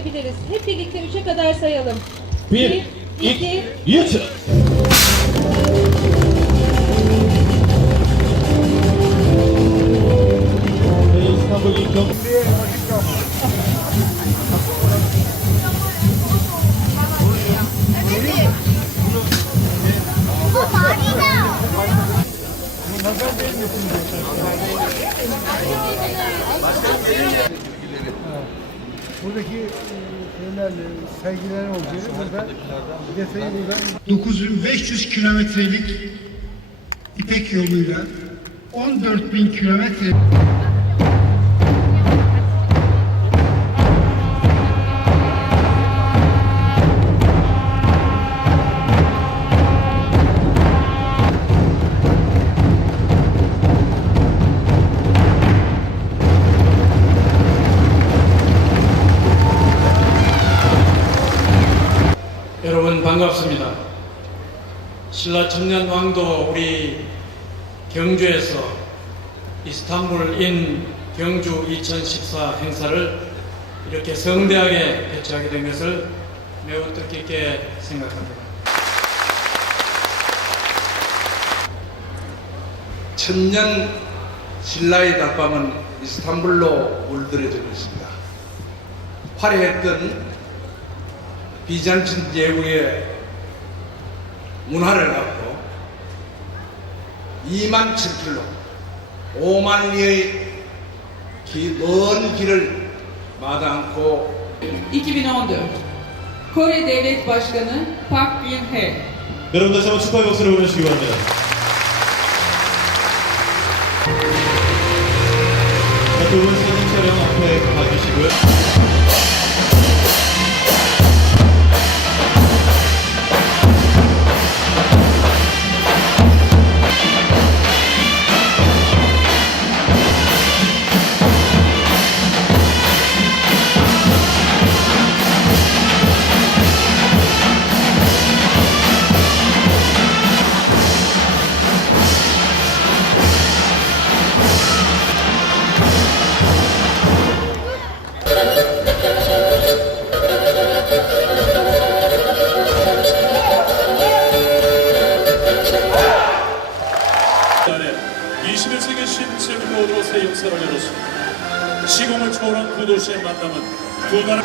başlayabiliriz. Hep birlikte üçe kadar sayalım. Bir, Bir iki, iki, üç. Başka bir şey Buradaki e, şeyler, sergilerin olacağı burada detayı burada. 9500 kilometrelik İpek yoluyla 14 bin kilometre 반갑습니다. 신라 청년 왕도 우리 경주에서 이스탄불 인 경주 2014 행사를 이렇게 성대하게 개최하게 된 것을 매우 뜻깊게 생각합니다. 천년 신라의 달밤은 이스탄불로 물들여져 있습니다. 화려했던 비잔친 제국의 문화를 갖고 2만 7킬로 5만 리의 기- 먼 길을 마다않고 2014 Kore Devlet Başkanı Park Geun-hye 여러분 다시 한번 축하의 박수를 보내주시기 바랍니다. 자, 두분 사진 촬영 앞에 가주시고요. 역사를 열었습니다. 시공을 초월한 두 도시의 만남은 두 나라